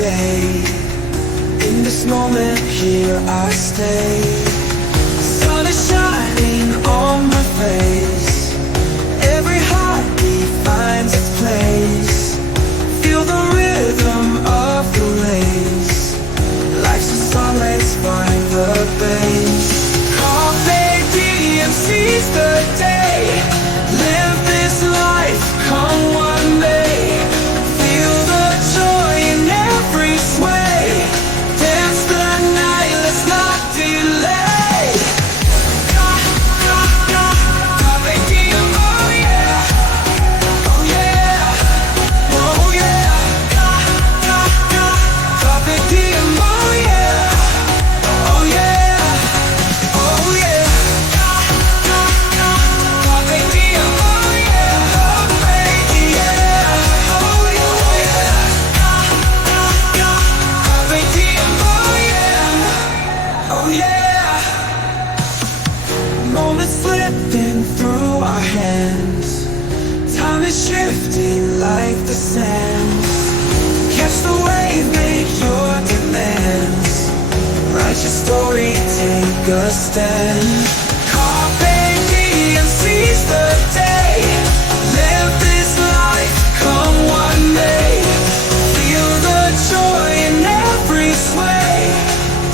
day. In this moment here I stay. Sun is shining on my face. Every heartbeat finds its place. Feel the rhythm of the race. Life's a song, let's find the bass. Carpe diem, seize the day. Live this life, come one day. Feel the joy in every sway. Dance the night, let's not delay. Carpe diem, oh yeah. Oh yeah. Oh yeah. Carpe diem, oh yeah. Oh yeah. Oh yeah. Carpe diem, oh yeah. Oh yeah. Carpe diem, oh yeah. Oh yeah. Moments slipping through our hands. Time is shifting like the sands. Catch the wave, make your demands. Write your story, take a stand. Carpe diem, seize the day. Live this life, come one day. Feel the joy in every sway.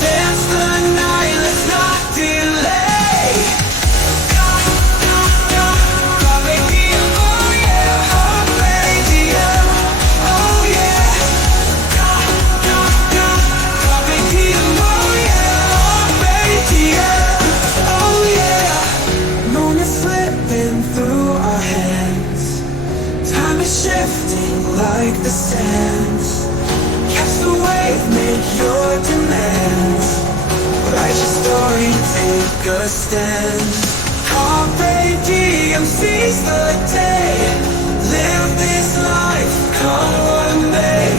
Dance the night, let's not delay. Carpe diem, oh yeah. Carpe diem, oh yeah. Carpe diem, oh yeah. Carpe diem, oh yeah. Moments slipping through our hands. Time is shifting like the sands. Catch the wave, make your demands. Write your story, take a stand. Carpe diem, seize the day. Live this life, come one day.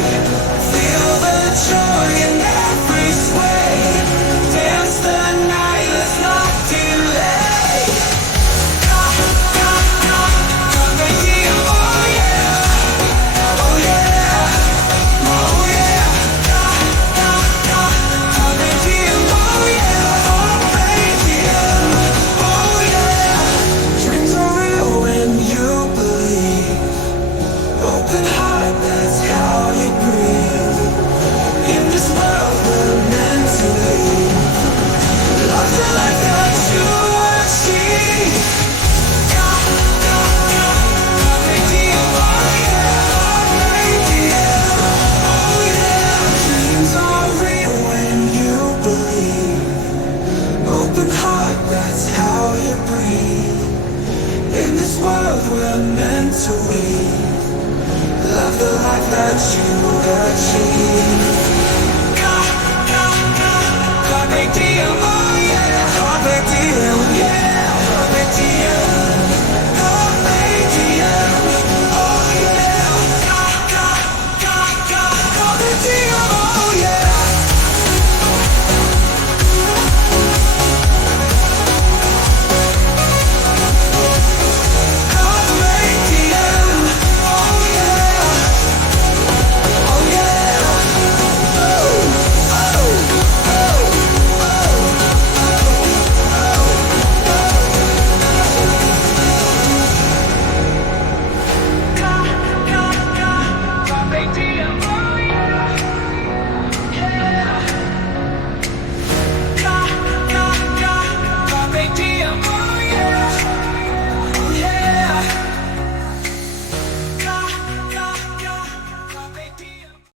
Feel the joy in every sway. Dance the night, let's not delay. Carpe diem, oh yeah. Oh yeah. Oh yeah. Carpe diem, oh yeah. Carpe diem, oh yeah. Dreams are real when you believe. Open heart, that's how you breathe. In this world we're meant to live. Love the life that you achieve. Carpe diem, oh yeah. Carpe diem, oh yeah. Dreams are real when you believe. Open heart, that's how you breathe. In this world we're meant to live. Love the life that you